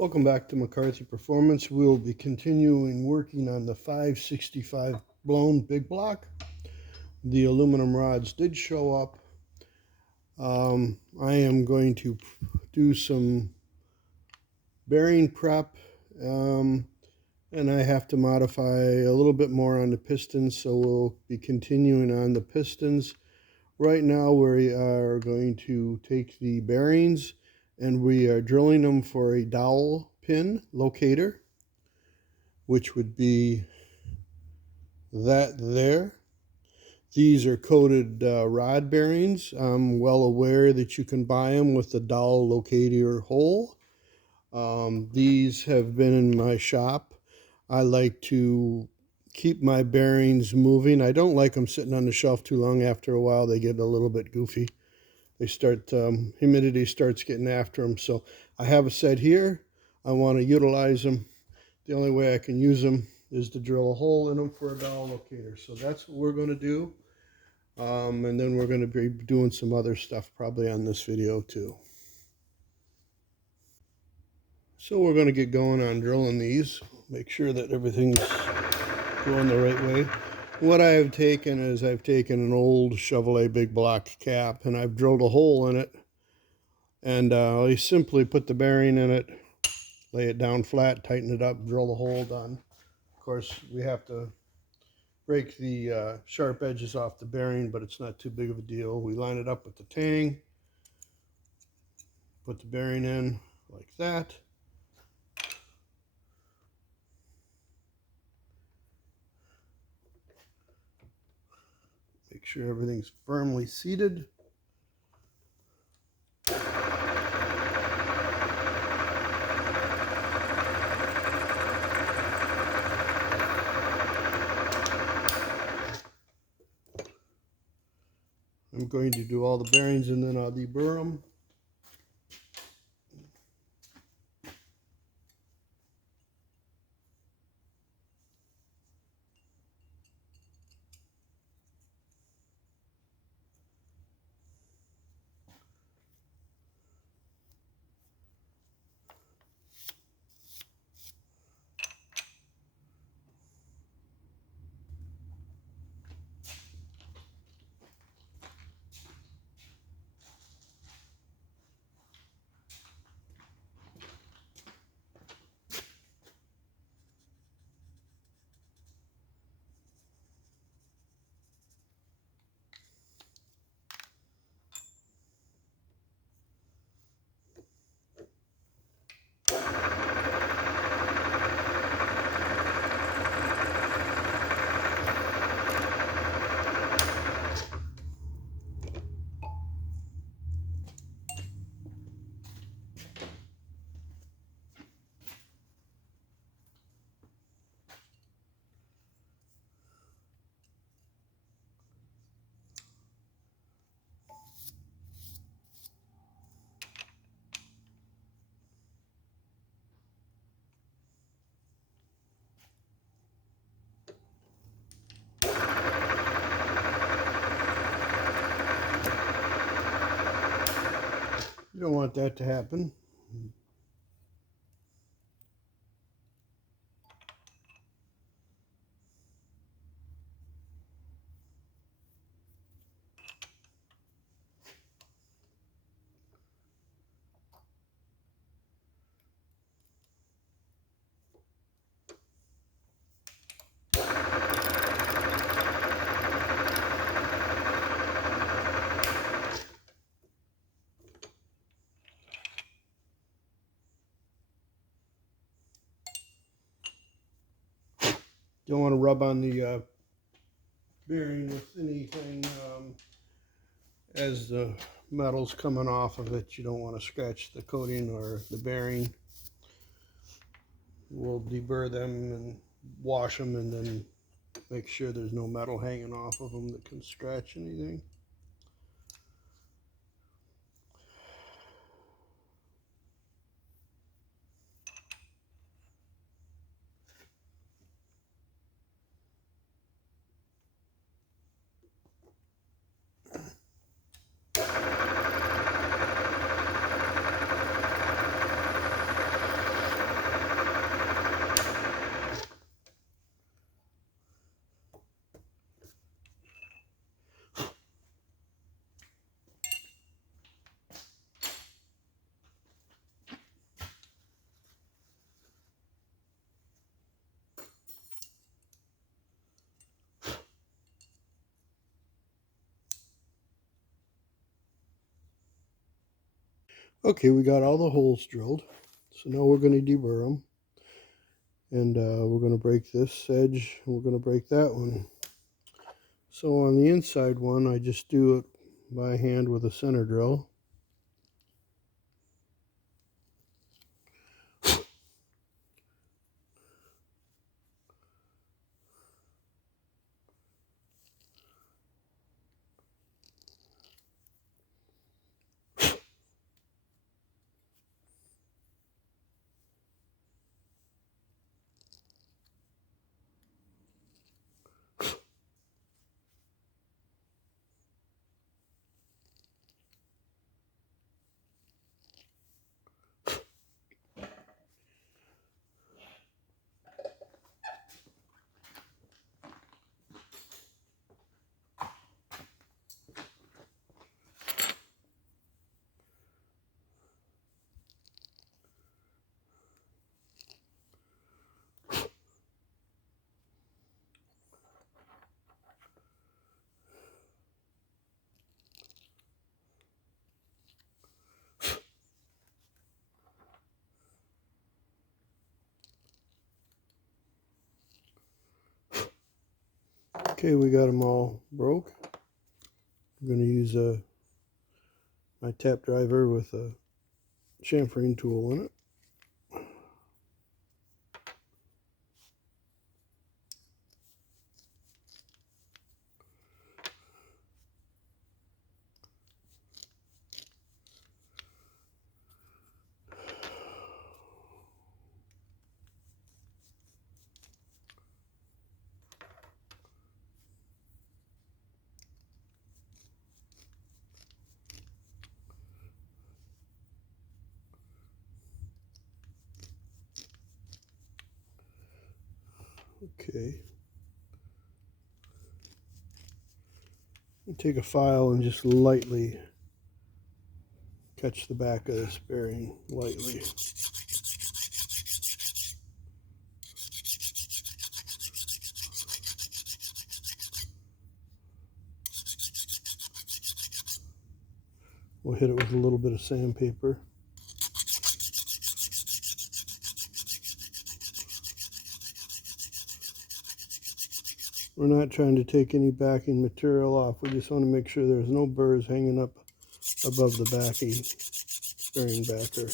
Welcome back to McCarthy Performance. We'll be continuing working on the 565 blown big block. The aluminum rods did show up. I am going to do some bearing prep, and I have to modify a little bit more on the pistons, so we'll be continuing on the pistons. Right now we are going to take the bearings and we are drilling them for a dowel pin locator, which would be that there. These are coated rod bearings. I'm well aware that you can buy them with the dowel locator hole. These have been in my shop. I like to keep my bearings moving. I don't like them sitting on the shelf too long. After a while they get a little bit goofy. They start, humidity starts getting after them. So I have a set here. I want to utilize them. The only way I can use them is to drill a hole in them for a dowel locator. So that's what we're going to do. And then we're going to be doing some other stuff probably on this video too. So we're going to get going on drilling these. Make sure that everything's going the right way. What I have taken is I've taken an old Chevrolet big block cap and I've drilled a hole in it. And I simply put the bearing in it, lay it down flat, tighten it up, drill the hole, done. Of course, we have to break the sharp edges off the bearing, but it's not too big of a deal. We line it up with the tang, put the bearing in like that. Make sure everything's firmly seated. I'm going to do all the bearings and then I'll deburr them. You don't want that to happen. Don't want to rub on the bearing with anything as the metal's coming off of it. You don't want to scratch the coating or the bearing. We'll deburr them and wash them and then make sure there's no metal hanging off of them that can scratch anything. Okay, we got all the holes drilled, so now we're going to deburr them, and we're going to break this edge, and we're going to break that one. So on the inside one, I just do it by hand with a center drill. Okay, we got them all broke. I'm going to use my tap driver with a chamfering tool in it. Okay. Take a file and just lightly catch the back of this bearing, lightly. We'll hit it with a little bit of sandpaper. We're not trying to take any backing material off. We just want to make sure there's no burrs hanging up above the backing, bearing backer.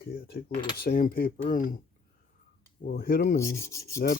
Okay, I'll take a little sandpaper and we'll hit them, and that.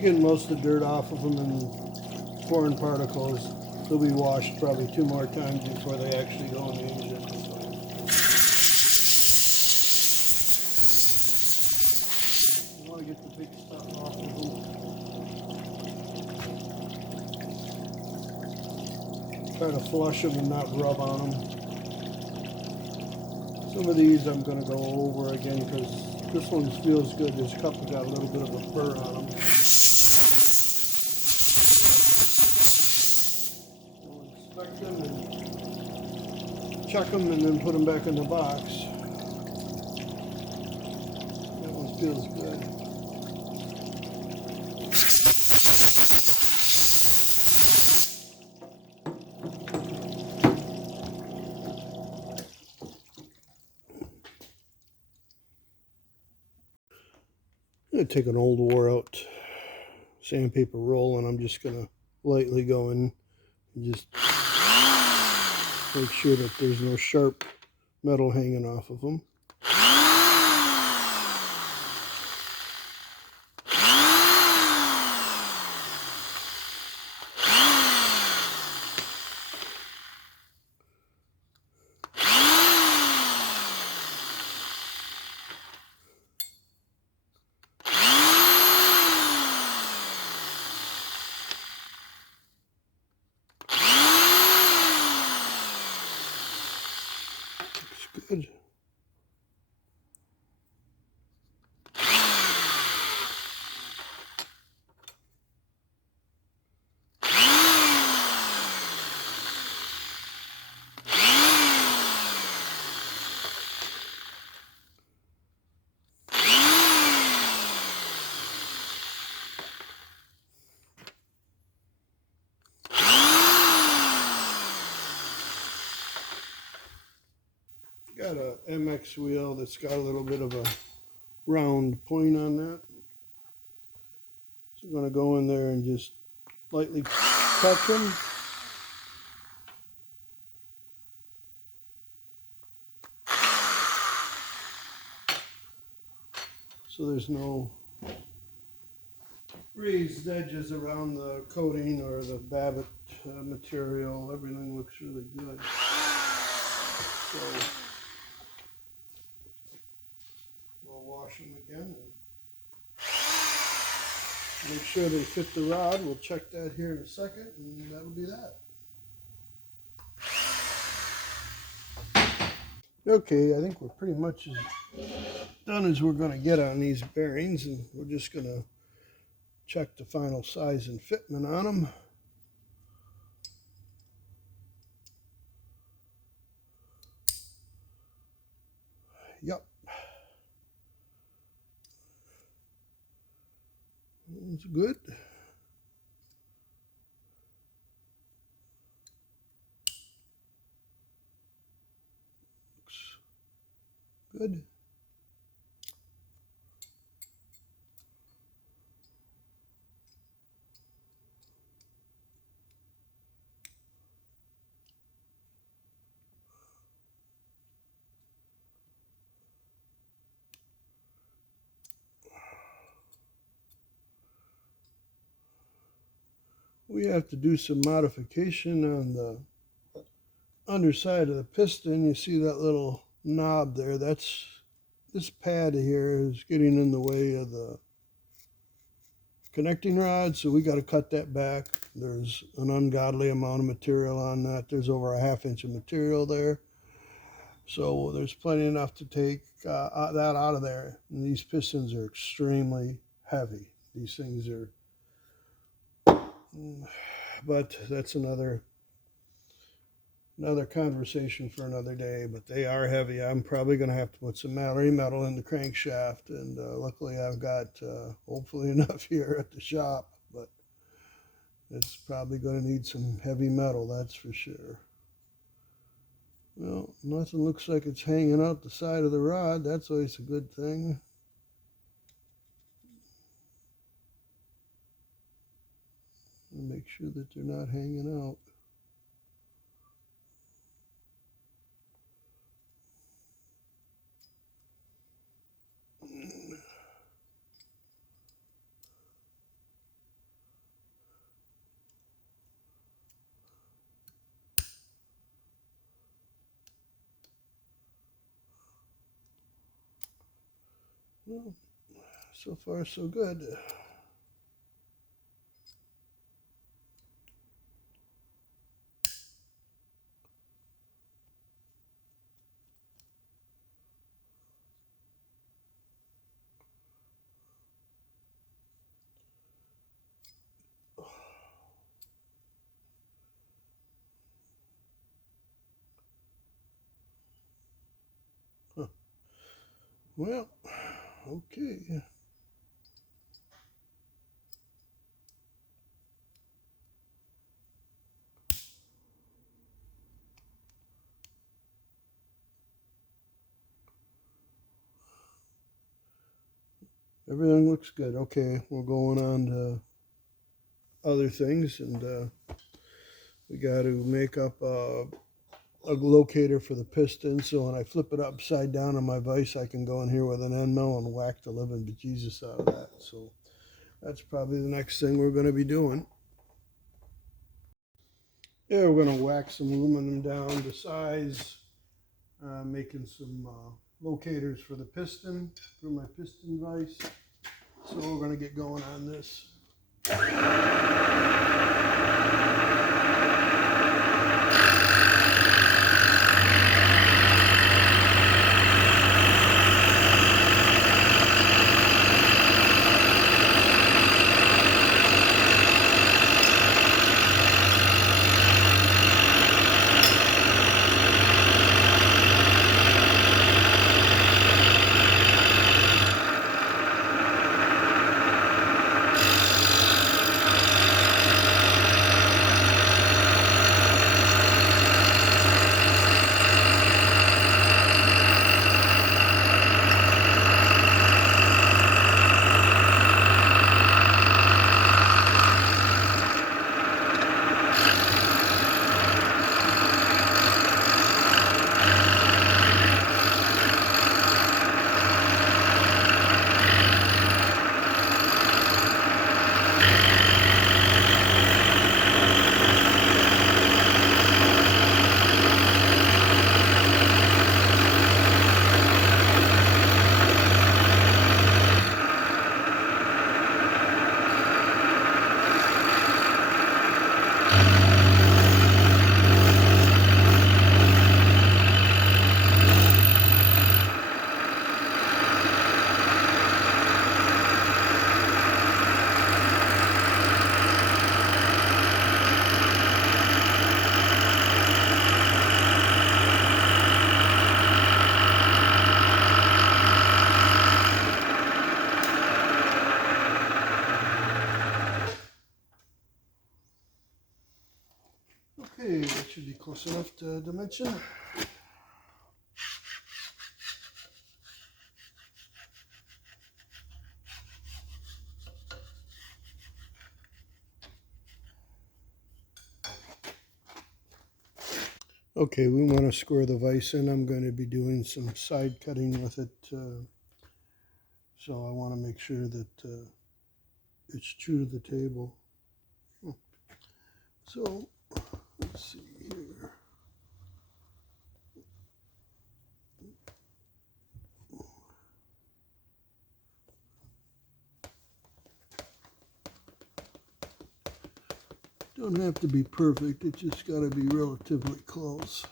Getting most of the dirt off of them, and foreign particles. They'll be washed probably 2 more times before they actually go in the engine. So you want to get the big stuff off of them. Try to flush them and not rub on them. Some of these I'm going to go over again because this one feels good. This couple got a little bit of a burr on them. We'll inspect them and check them and then put them back in the box. That one feels good. I'm going to take an old wore out sandpaper roll and I'm just going to lightly go in and just make sure that there's no sharp metal hanging off of them. Good. Got a MX wheel that's got a little bit of a round point on that. So I'm going to go in there and just lightly touch them. So there's no raised edges around the coating or the Babbitt material. Everything looks really good. So we'll wash them again and make sure they fit the rod. We'll check that here in a second, and that'll be that. Okay, I think we're pretty much as done as we're going to get on these bearings, and we're just going to check the final size and fitment on them. Yep. It's good. Looks good. We have to do some modification on the underside of the piston. You see that little knob there? That's this pad here is getting in the way of the connecting rod, so we got to cut that back. There's an ungodly amount of material on that. There's over a 1/2 inch of material there, so there's plenty enough to take that out of there. And these pistons are extremely heavy. These things are, but that's another conversation for another day. But they are heavy. I'm probably going to have to put some metal in the crankshaft, and luckily I've got hopefully enough here at the shop, but it's probably going to need some heavy metal, that's for sure. Well, nothing looks like it's hanging out the side of the rod. That's always a good thing. And make sure that they're not hanging out. Well, so far so good. Huh. Well, okay. Everything looks good. Okay, we're going on to other things, and we got to make up a locator for the piston, so when I flip it upside down on my vise, I can go in here with an end mill and whack the living bejesus out of that. So that's probably the next thing we're going to be doing. Yeah, we're going to whack some aluminum down to size, making some locators for the piston, for my piston vise. So we're going to get going on this. Okay, that should be close enough to dimension. Okay, we want to square the vise in. I'm going to be doing some side cutting with it. So I want to make sure that it's true to the table. So let's see here. Don't have to be perfect, it just got to be relatively close.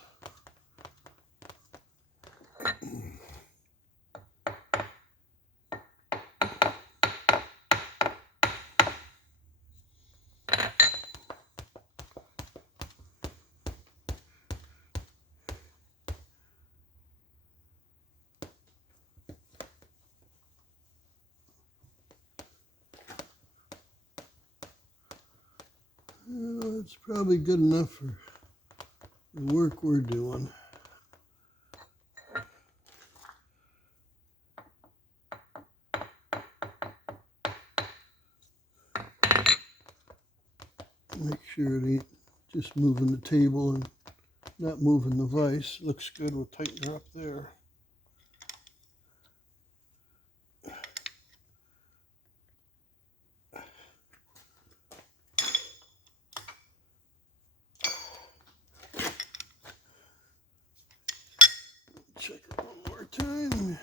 It's probably good enough for the work we're doing. Make sure it ain't just moving the table and not moving the vise. Looks good, we'll tighten her up there. Check it one more time.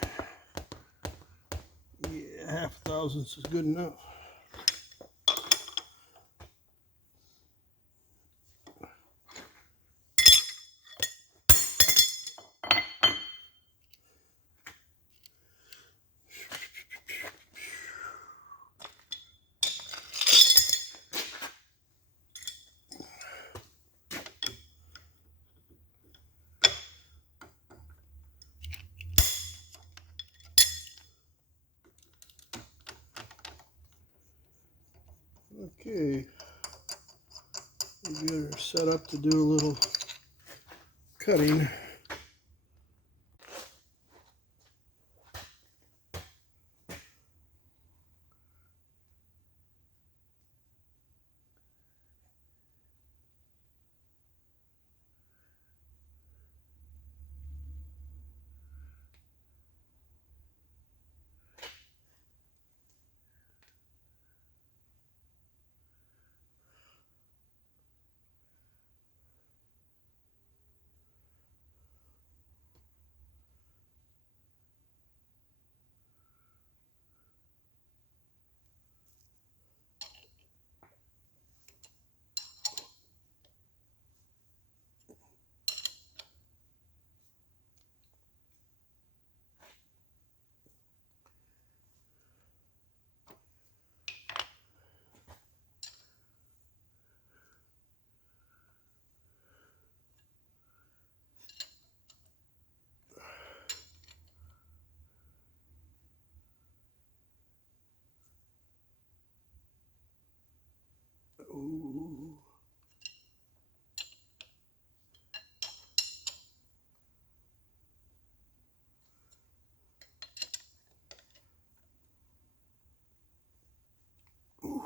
1/2 thousandths is good enough. Okay, we get her set up to do a little cutting. Ooh. Ooh.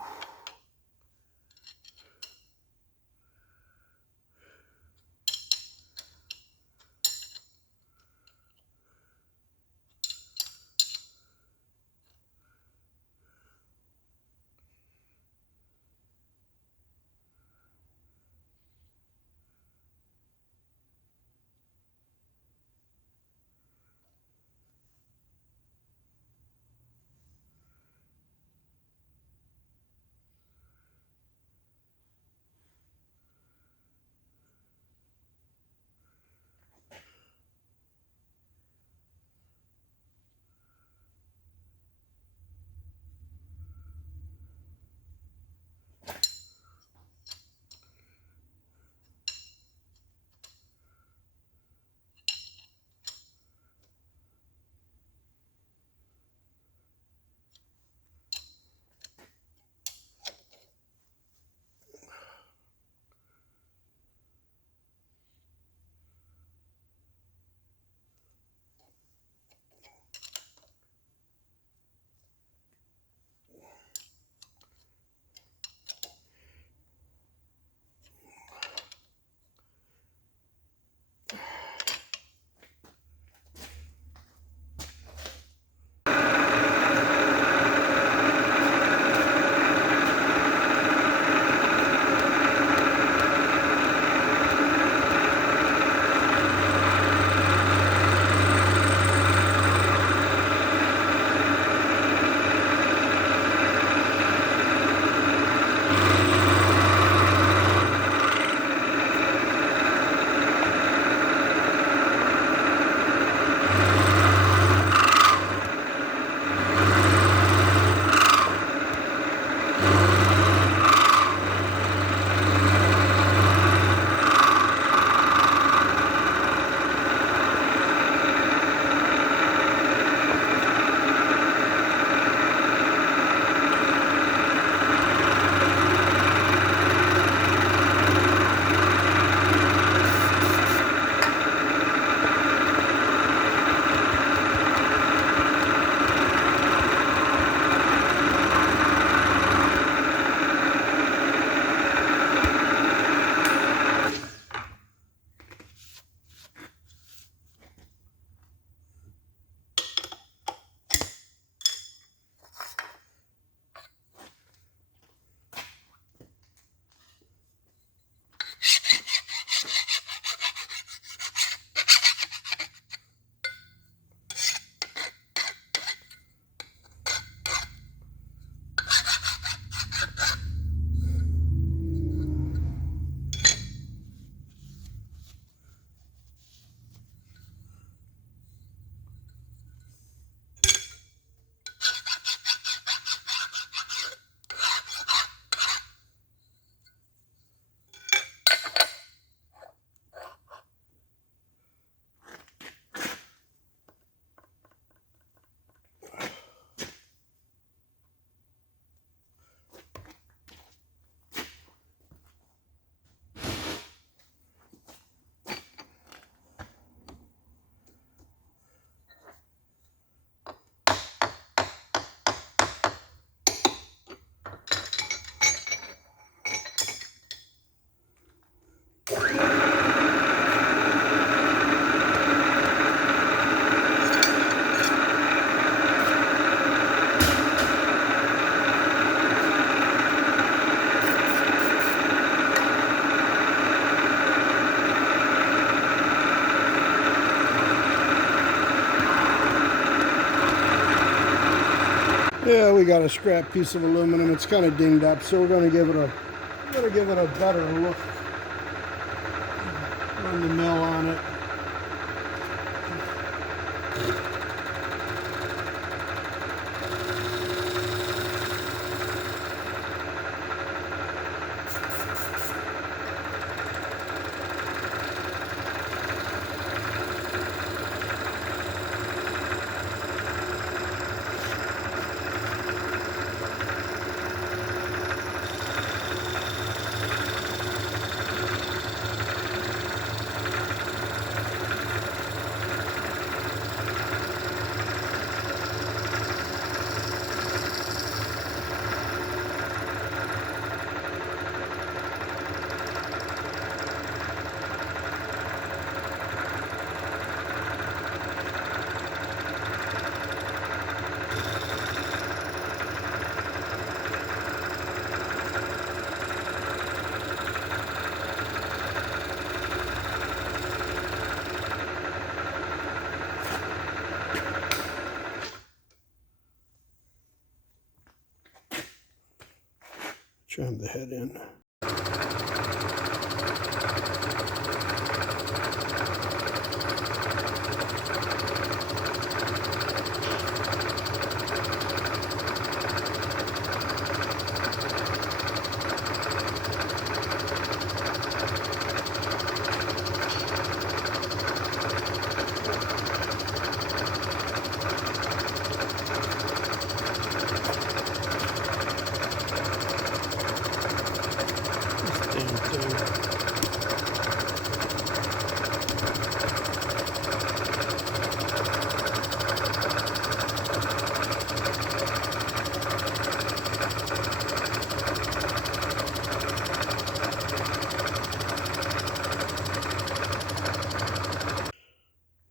Yeah, we got a scrap piece of aluminum. It's kind of dinged up, so we're going to give it a better look. Run the mill on it. Jam the head in.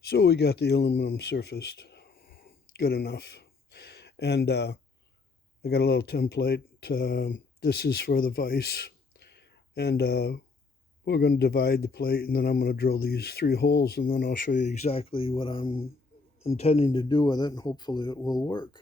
So we got the aluminum surfaced good enough. And I got a little template. This is for the vise. And we're going to divide the plate, and then I'm going to drill these 3 holes, and then I'll show you exactly what I'm intending to do with it, and hopefully it will work.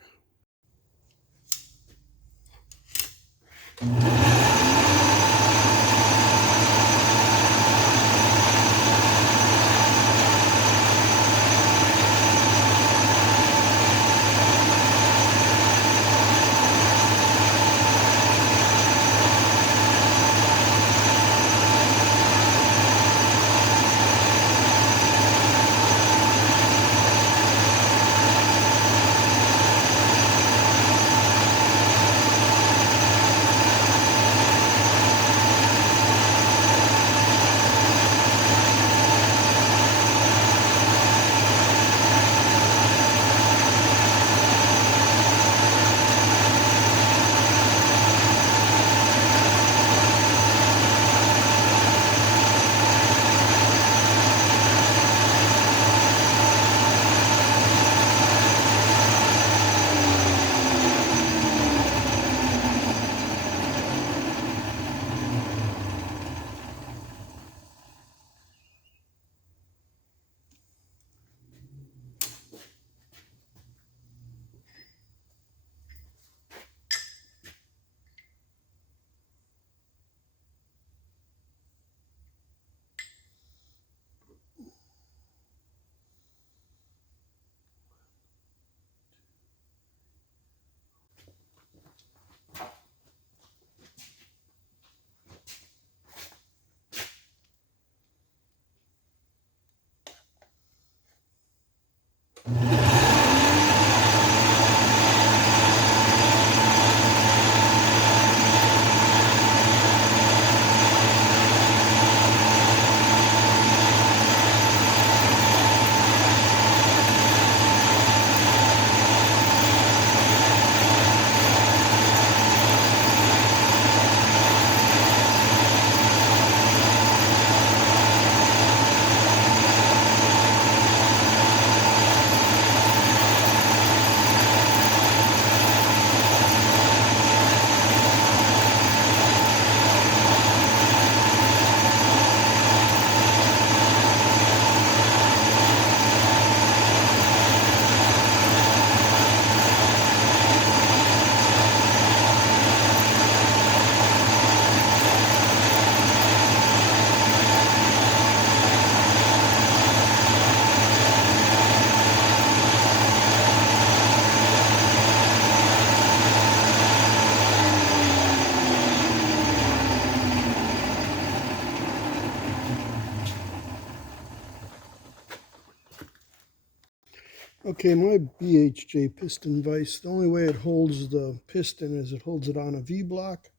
Okay, my BHJ piston vise, the only way it holds the piston is it holds it on a V-block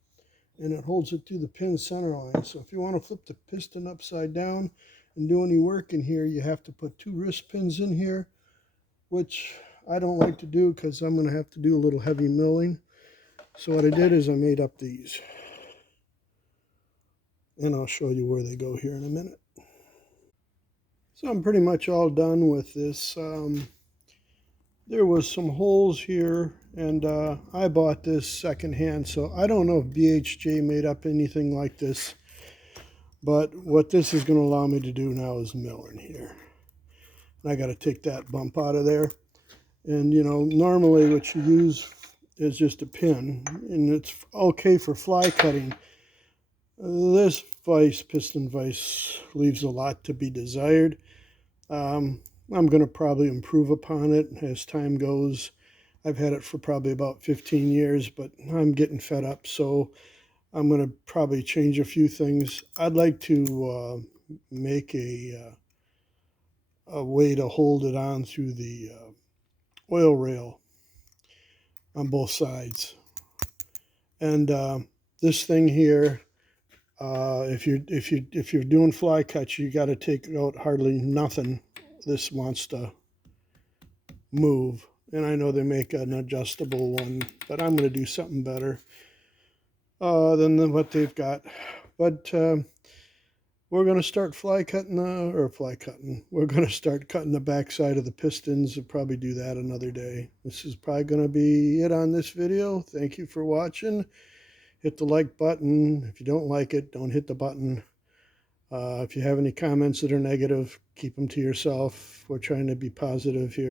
and it holds it through the pin center line. So if you want to flip the piston upside down and do any work in here, you have to put 2 wrist pins in here, which I don't like to do because I'm going to have to do a little heavy milling. So what I did is I made up these. And I'll show you where they go here in a minute. So I'm pretty much all done with this. There was some holes here, and I bought this secondhand, so I don't know if BHJ made up anything like this, but what this is going to allow me to do now is mill in here. And I got to take that bump out of there. And you know, normally what you use is just a pin, and it's okay for fly cutting. This vise, piston vise, leaves a lot to be desired. I'm going to probably improve upon it as time goes. I've had it for probably about 15 years, but I'm getting fed up, so I'm going to probably change a few things. I'd like to make a way to hold it on through the oil rail on both sides. And this thing here, if you're doing fly cuts, you got to take out hardly nothing. This wants to move, and I know they make an adjustable one, but I'm going to do something better than what they've got. But we're going to start we're going to start cutting the back side of the pistons. We'll probably do that another day. This is probably going to be it on this video. Thank you for watching. Hit the like button. If you don't like it, don't hit the button. If you have any comments that are negative, keep them to yourself. We're trying to be positive here.